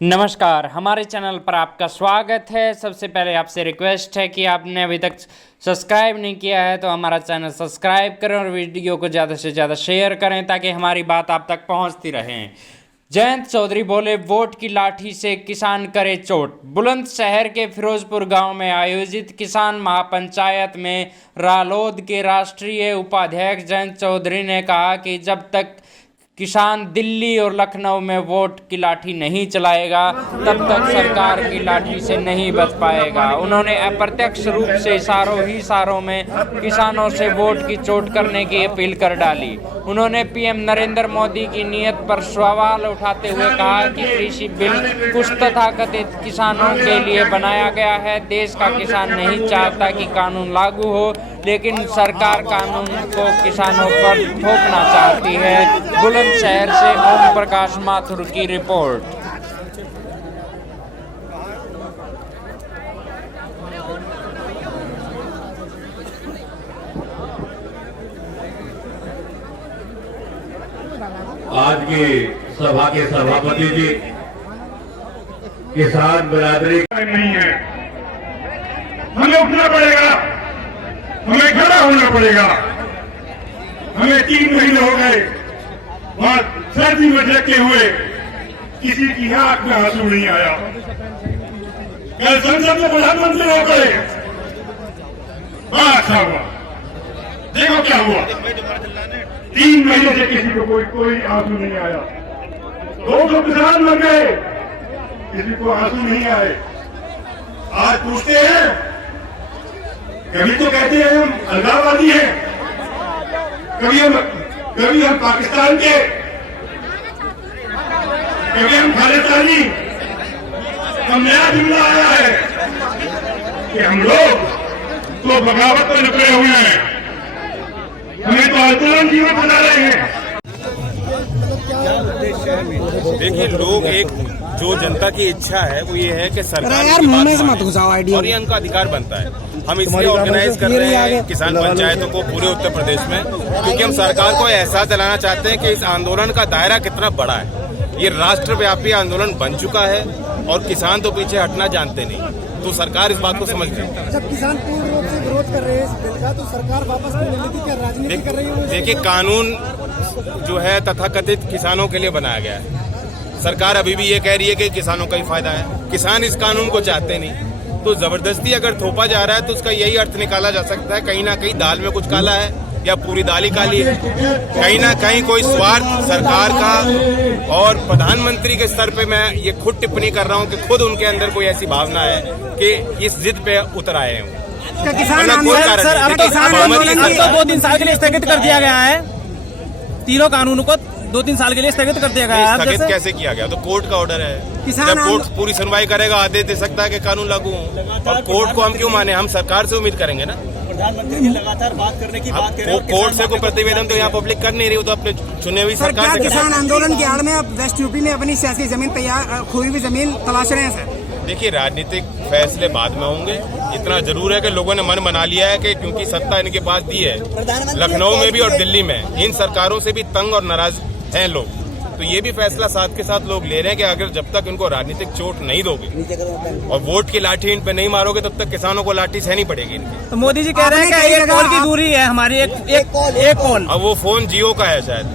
नमस्कार, हमारे चैनल पर आपका स्वागत है। सबसे पहले आपसे रिक्वेस्ट है कि आपने अभी तक सब्सक्राइब नहीं किया है तो हमारा चैनल सब्सक्राइब करें और वीडियो को ज़्यादा से ज़्यादा शेयर करें ताकि हमारी बात आप तक पहुंचती रहे। जयंत चौधरी बोले, वोट की लाठी से किसान करे चोट। बुलंदशहर के फिरोजपुर गांव में आयोजित किसान महापंचायत में रालोद के राष्ट्रीय उपाध्यक्ष जयंत चौधरी ने कहा कि जब तक किसान दिल्ली और लखनऊ में वोट की लाठी नहीं चलाएगा तब तक सरकार की लाठी से नहीं बच पाएगा। उन्होंने अप्रत्यक्ष रूप से इशारों में किसानों से वोट की चोट करने की अपील कर डाली। उन्होंने पीएम नरेंद्र मोदी की नीयत पर सवाल उठाते हुए कहा कि कृषि बिल कुछ तथाकथित किसानों के लिए बनाया गया है। देश का किसान नहीं चाहता कि कानून लागू हो, लेकिन सरकार कानून को किसानों पर थोपना चाहती है। बुलंदशहर से ओम प्रकाश माथुर की रिपोर्ट। आज की सभा के सभापति जी, किसान बिरादरी नहीं है, हमें उठना पड़ेगा, हमें खड़ा होना पड़ेगा। हमें 3 महीने हो गए वहां सर्दी में ढके हुए, किसी की आंख में आंसू नहीं आया। कल संसद में प्रधानमंत्री हो गए, बड़ा अच्छा हुआ। देखो क्या हुआ, 3 महीने से किसी को कोई आंसू नहीं आया। 200 किसान मर गए, किसी को आंसू नहीं आए। आज पूछते हैं, कभी तो कहते हैं हम अलगाववादी हैं, कभी हम पाकिस्तान के, कभी हम खालिस्तानी। हम नया जुमला आया है कि हम लोग तो बगावत में निकले हुए हैं, हमें तो आंदोलन जीवन बना रहे हैं। देखिए, लोग एक जो जनता की इच्छा है वो ये है कि सरकार और ये उनका अधिकार बनता है। हम इसलिए ऑर्गेनाइज कर रहे हैं किसान पंचायतों को पूरे उत्तर प्रदेश में, क्योंकि हम सरकार को एहसास दिलाना चाहते हैं कि इस आंदोलन का दायरा कितना बड़ा है। ये राष्ट्रव्यापी आंदोलन बन चुका है और किसान तो पीछे हटना जानते नहीं, तो सरकार इस बात को समझ रही है। जब किसान पूर्ण रूप से विरोध कर रहे हैं इस बिल का, तो सरकार वापस राजनीति कर रही है। देखिए, कानून जो है तथाकथित किसानों के लिए बनाया गया है। सरकार अभी भी ये कह रही है कि किसानों का ही फायदा है। किसान इस कानून को चाहते नहीं, तो जबरदस्ती अगर थोपा जा रहा है तो उसका यही अर्थ निकाला जा सकता है कहीं ना कहीं दाल में कुछ काला है या पूरी दाल ही काली है। कहीं ना कहीं कोई स्वार्थ सरकार का, और प्रधानमंत्री के स्तर पे मैं ये खुद टिप्पणी कर रहा हूँ कि खुद उनके अंदर कोई ऐसी भावना है कि इस जिद पे उतर आए हैं। किसान आंदोलन सर, अब किसान आंदोलन को 2-3 साल के लिए स्थगित कर दिया गया है। तीनों कानूनों को 2-3 साल के लिए स्थगित कर दिया गया है। स्थगित कैसे किया गया? तो कोर्ट का ऑर्डर है। जब कोर्ट पूरी सुनवाई करेगा आदेश दे सकता है कि कानून लागू हो। और कोर्ट को हम क्यों माने? हम सरकार से उम्मीद करेंगे ना। प्रधानमंत्री की लगातार बात करने की बात करें, कोर्ट से कोई प्रतिवेदन तो यहाँ पब्लिक कर नहीं रही, वो तो अपने चुने हुई सरकार से। किसान आंदोलन की आड़ में अब वेस्ट यूपी में अपनी सियासी जमीन तैयार, खोई हुई जमीन तलाश रहे हैं सर। देखिए, राजनीतिक फैसले बाद में होंगे। इतना जरूर है कि लोगों ने मन बना लिया है कि क्योंकि सत्ता इनके पास दी है, लखनऊ में भी और दिल्ली में, इन सरकारों से भी तंग और नाराज हैं लोग। तो ये भी फैसला साथ के साथ लोग ले रहे हैं कि अगर जब तक इनको राजनीतिक चोट नहीं दोगे और वोट की लाठी इन पे नहीं मारोगे तब तक किसानों को लाठी सहनी पड़ेगी इनकी। तो मोदी जी कह रहे हैं कि 1 कॉल की दूरी है हमारी, एक कॉल। अब वो फोन जियो का है शायद।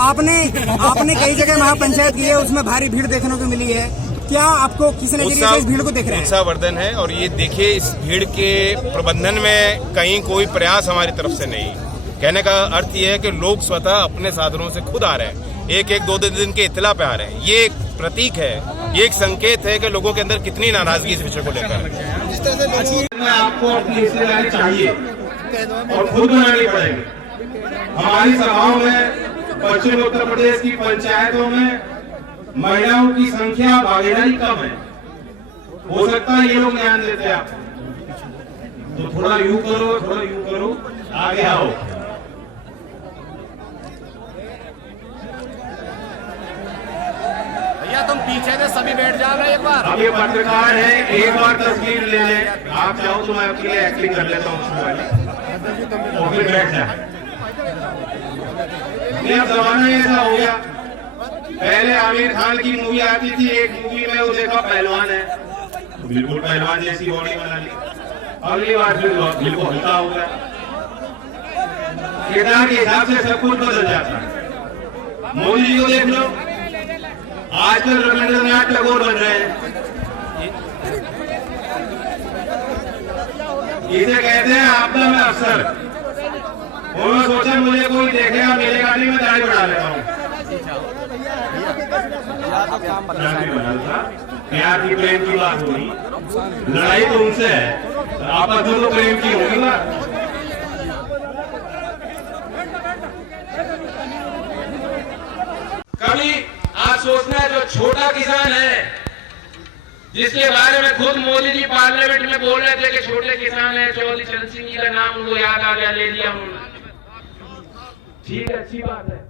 आपने कई जगह महापंचायत की है, उसमें भारी भीड़ देखने को मिली है। क्या आपको किसी नजरिए से इस भीड़ को देख रहे हैं? उत्साहवर्धन है, और ये देखिए, इस भीड़ के प्रबंधन में कहीं कोई प्रयास हमारी तरफ से नहीं। कहने का अर्थ ये है कि लोग स्वतः अपने साधनों से खुद आ रहे हैं, एक 2 दिन के इत्तला पे आ रहे हैं। ये एक प्रतीक है, ये एक संकेत है कि लोगों के अंदर कितनी नाराजगी इस विषय को लेकर। आपको अपनी हिस्सेदारी चाहिए और खुद बनानी पड़ेगी। हमारी सभाओं में पश्चिम उत्तर प्रदेश की पंचायतों में महिलाओं की संख्या, भागीदारी कम है। हो सकता है ये लोग ध्यान देते हैं आपको, तो थोड़ा यूं करो, आगे आओ। तुम पीछे से सभी बैठ जाओ एक बार। अब ये पत्रकार है, एक बार तस्वीर ले लें। आप चाहो तो मैं आपके लिए एक्टिंग कर लेता हूँ, और फिर बैठ जाए। अब जमाना ऐसा हो गया पहले आमिर खान की मूवी आती थी, एक मूवी में वो देखा पहलवान है, बिल्कुल पहलवान जैसी बॉडी बना ली। अगली बार फिर बिल्कुल हल्का हो गया। किरदार के हिसाब से सब कुछ बदल जाता है। मोदी जी को देख लो, आजकल रविंद्रनाथ टैगोर बन रहे हैं। इसे कहते हैं आपदा में अफसर। उन्होंने सोचा मुझे कोई देखेगा मिलेगा नहीं, मैं दाढ़ी बढ़ा लेता हूँ। प्यार की प्रेम की बात होगी, लड़ाई तो उनसे है, आपस में तो प्रेम की होगी बात। कभी आप सोचना है जो छोटा किसान है, जिसके बारे में खुद मोदी जी पार्लियामेंट में बोल रहे थे कि छोटे किसान है, चौधरी चरण सिंह जी का नाम उनको याद आ गया, ले लिया उन्होंने। ठीक है, अच्छी बात है।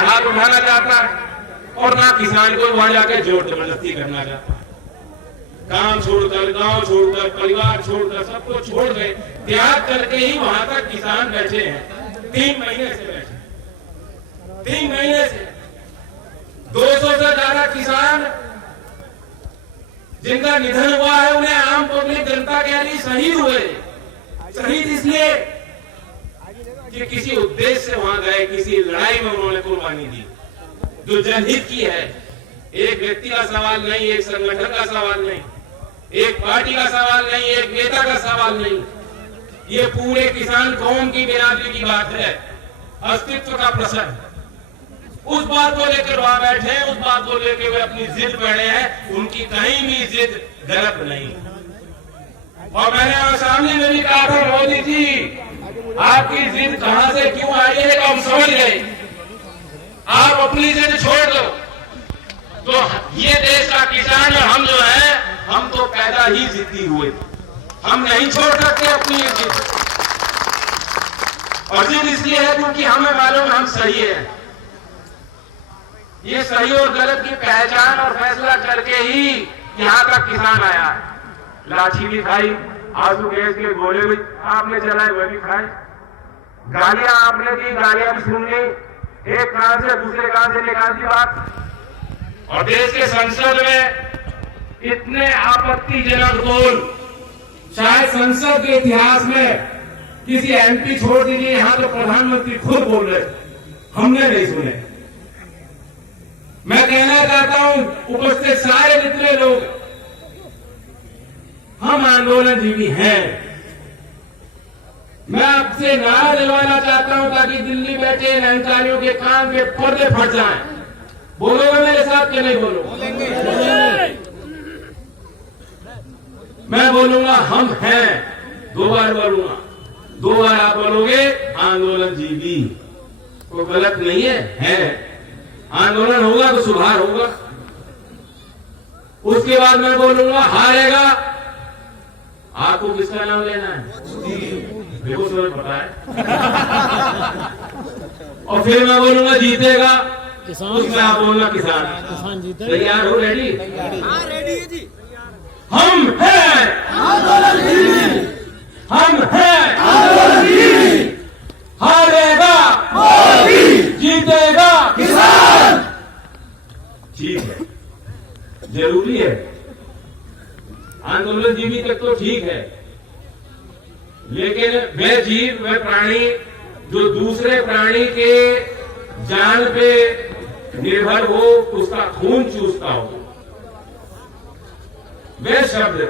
हाथ उठाना चाहता और ना किसान को वहां जाकर जोर जबरदस्ती करना चाहता। काम छोड़कर, गांव छोड़कर, परिवार छोड़कर, सबको छोड़ के त्याग करके ही वहां तक किसान बैठे हैं। 3 महीने से बैठे, 3 महीने से 200 से ज्यादा किसान जिनका निधन हुआ है, उन्हें आम पब्लिक जनता के लिए शहीद हुए। शहीद इसलिए कि किसी उद्देश्य से वहां गए, किसी लड़ाई में उन्होंने कुर्बानी दी जो जनहित की है। एक व्यक्ति का सवाल नहीं, एक संगठन का सवाल नहीं, एक पार्टी का सवाल नहीं, एक नेता का सवाल नहीं, ये पूरे किसान कौम की बिरादरी की बात है, अस्तित्व का प्रश्न। उस बात को लेकर वहां बैठे हैं, उस बात को लेकर वे अपनी जिद पर अड़े हैं। उनकी कहीं भी जिद गलत नहीं। और मैंने सामने में भी कहा था, मोदी जी आपकी जिद कहां से क्यों आई है हम समझ गए। आप अपनी जिद छोड़ दो तो ये देश का किसान और हम जो है, हम तो पैदा ही जिद्दी हुए, हम नहीं छोड़ सकते अपनी ये जिद। और जिद इसलिए है क्योंकि हमें मालूम हम सही है। ये सही और गलत की पहचान और फैसला करके ही यहां तक किसान आया है। लाठी भी खाई, आंसू गैस के गोले भी आपने चलाए, वह भी खाए, गालियां आपने दी, गालियां भी सुन ली, एक कान से दूसरे कान से निकाल दी बात। और देश के संसद में इतने आपत्तिजनक बोल शायद संसद के इतिहास में किसी एमपी छोड़ दीजिए, यहां तो प्रधानमंत्री खुद बोल रहे, हमने नहीं सुने। मैं कहना चाहता हूं उपस्थित सारे जितने लोग, हम आंदोलनजीवी हैं। मैं आपसे नारा दिलवाना चाहता हूं ताकि दिल्ली बैठे इन अहंकारियों के कान के पर्दे फट जाएं। बोलोगे मेरे साथ कि नहीं बोलोगे? मैं बोलूंगा हम हैं, 2 बार बोलूंगा, 2 बार आप बोलोगे आंदोलनजीवी। कोई गलत नहीं है। आंदोलन होगा तो सुधार होगा। उसके बाद मैं बोलूंगा हारेगा, आपको किसका नाम लेना है? देखो समझ पता है। और फिर मैं बोलूंगा जीतेगा, उसमें आप बोलना किसान। तैयार हो? रेडी? हाँ रेडी है जी। हम हैं आंदोलनजीवी, हम हैं आंदोलनजीवी। हारेगा मोदी, जीतेगा किसान। ठीक है, जरूरी है। आंदोलनजीवी तक तो ठीक है, लेकिन वह जीव, वह प्राणी जो दूसरे प्राणी के जान पे निर्भर हो, उसका खून चूसता हो, वह शब्द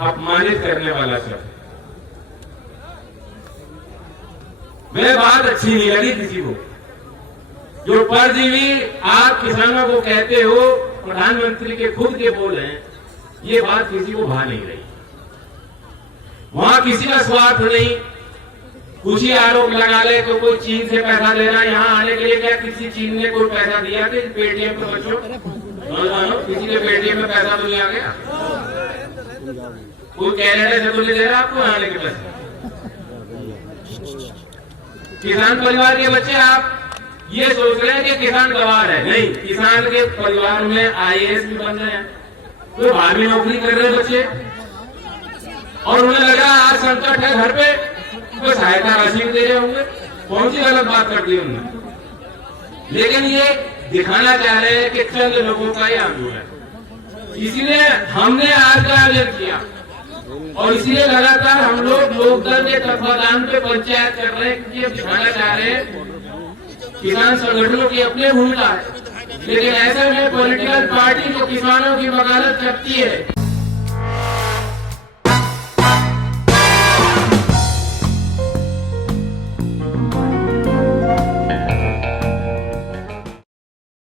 अपमानित करने वाला शब्द, वह बात अच्छी नहीं लगी किसी को। जो परजीवी आप किसानों को कहते हो, प्रधानमंत्री के खुद के बोल हैं, ये बात किसी को भा नहीं रही। वहां किसी का स्वार्थ नहीं। कुछ ही आरोप लगा ले तो कोई चीन से पैसा लेना, यहाँ आने के लिए क्या किसी चीन ने कोई पैसा दिया कि पेटीएम पे बच्चों नौजवानों, किसी के पेटीएम में पैसा तो नहीं आ गया? कोई कैनेडा से तो नहीं दे रहा आपको आने के पैसे। किसान परिवार के बच्चे आप ये सोच रहे हैं कि किसान गवार है। नहीं, किसान के परिवार में आईएएस भी बन रहे हैं, कोई बाहर में नौकरी कर रहे बच्चे, और उन्हें लगा आज संकट है घर पे, कोई सहायता राशि भी दे रहे होंगे। कौन सी गलत बात कर दी उन्होंने? लेकिन ये दिखाना चाह रहे हैं कि चंद लोगों का ये आंदोलन है, इसीलिए हमने आज का आयोजन किया और इसीलिए लगातार हम लोग लोकदल के तत्वाधान पे पंचायत कर रहे हैं, क्योंकि दिखाना चाह रहे हैं किसान संगठनों की अपनी भूमिका है, लेकिन ऐसे में पॉलिटिकल पार्टी जो किसानों की वकालत करती है